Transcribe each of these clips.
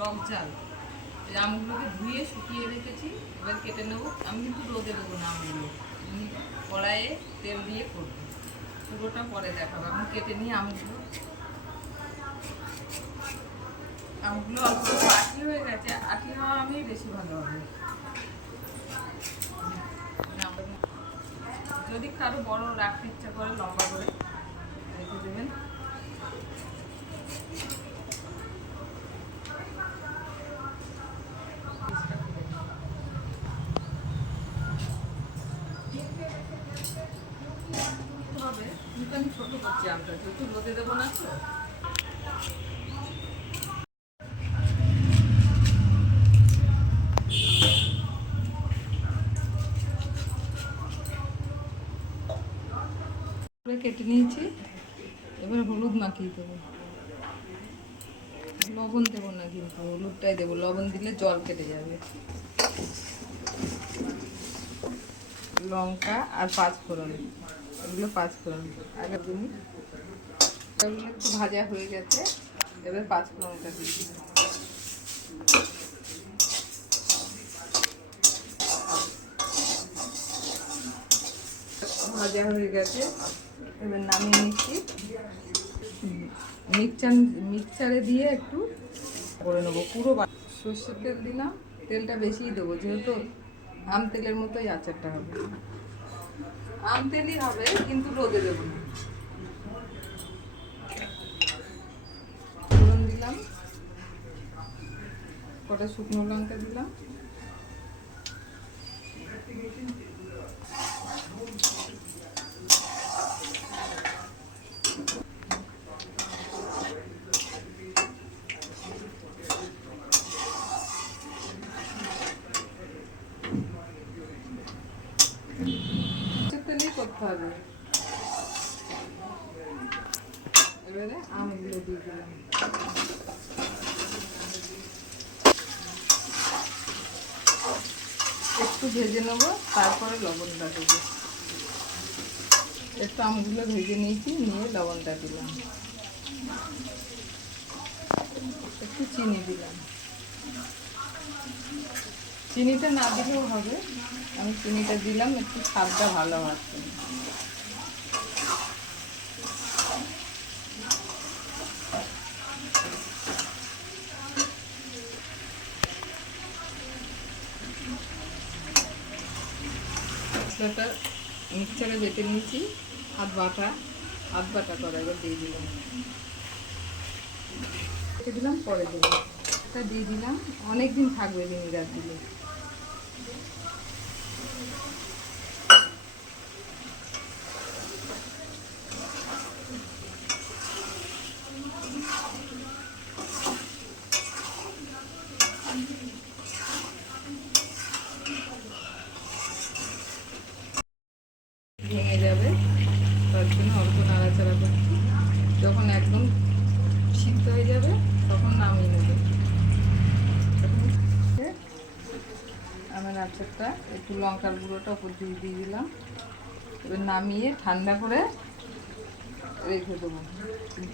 টক ঝাল এই আমগুলোকে ধুয়ে শুকিয়ে রেখেছি, এবার কেটে নেব। আমি কিন্তু রোদে দেবো না আমগুলো। কড়াইয়ে তেল দিয়ে করব। পুরোটা পরে দেখাবো। আমি কেটে নিয়ে আমগুলো। আমগুলো অল্প আটলি হয়ে গেছে। আটলি হওয়া আমি বেশি ভালো হবে যদি কারও বড় রাখতে ইচ্ছা করে, লম্বা করে রেখে দেবেন হবে কিন্তু ছোট করছি আমটা দেবো না তো? কেটে নিয়েছি। এবার হলুদ মাখিয়ে দেবো। লবণ দেবো না কিন্তু, হলুদটাই দেবো। লবণ দিলে জল কেটে যাবে। লঙ্কা আর পাঁচ ফোড়ন এগুলো পাঁচ ফোড়ন আগে দিন এগুলো একটু ভাজা হয়ে গেছে, এবার পাঁচ ফোড়নটা দিই। ভাজা হয়ে গেছে, এবার নামিয়ে নিচ্ছি। মিক্সচার, মিক্সচারে দিয়ে একটু করে নেব। পুরো সর্ষের তেল দিলাম, তেলটা বেশিই দেবো, যেহেতু আম তেলের মতোই আচারটা হবে। আম তেলই হবে কিন্তু রোদে দেবো না। ফোড়ন দিলাম কটা শুকনো লঙ্কা দিলাম সর্ষের তেলেই এবারে আমগুলো একটু ভেজে নেব, তারপরে লবণটা দেবো। একটু আমগুলো ভেজে নিয়েছি, নিয়ে লবণটা দিলাম। একটু চিনি দিলাম। চিনিটা না দিলেও হবে। আমি চিনিটা দিলাম, একটু স্বাদটা ভালো হচ্ছে মশলাটা মিক্সারে বেটে নিয়েছি, হাত বাটা হাত বাটা করা এবার দিয়ে দিলাম। রেখে দিলাম, পরে দেবো। এটা দিয়ে দিলাম অনেক দিন থাকবে ভিনিগার দিলে ভেঙে যাবে। তার জন্য অল্প নাড়াচাড়া করছি। যখন একদম সিদ্ধ হয়ে যাবে, তখন নামিয়ে নেবে। আমার আচারটা, একটু লঙ্কার গুঁড়োটা উপর দিয়ে দিয়ে দিলাম। এবার নামিয়ে ঠান্ডা করে রেখে দেবো।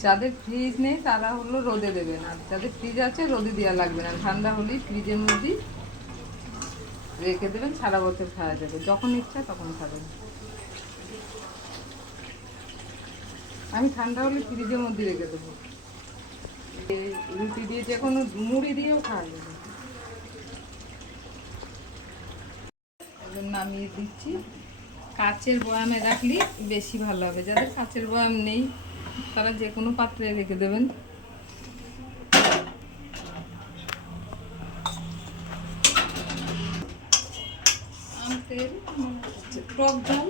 যাদের ফ্রিজ নেই, তারা হলো রোদে দেবে না। যাদের ফ্রিজ আছে, রোদে দেওয়া লাগবে না। ঠান্ডা হলেই ফ্রিজের মধ্যেই রেখে দেবেন, সারা বছর খাওয়া যাবে। যখন ইচ্ছা তখন খাবেন। আমি ঠান্ডা হলে ফ্রিজের মধ্যে রেখে দেবো। রুটি দিয়ে যে কোনো মুড়ি দিয়েও খাওয়া যাবে। এবার নামিয়ে দিচ্ছি। কাচের বয়ামে রাখলে বেশি ভালো হবে। যাদের কাচের বয়াম নেই, তারা যে কোনো পাত্রে রেখে দেবেন। টক ঝাল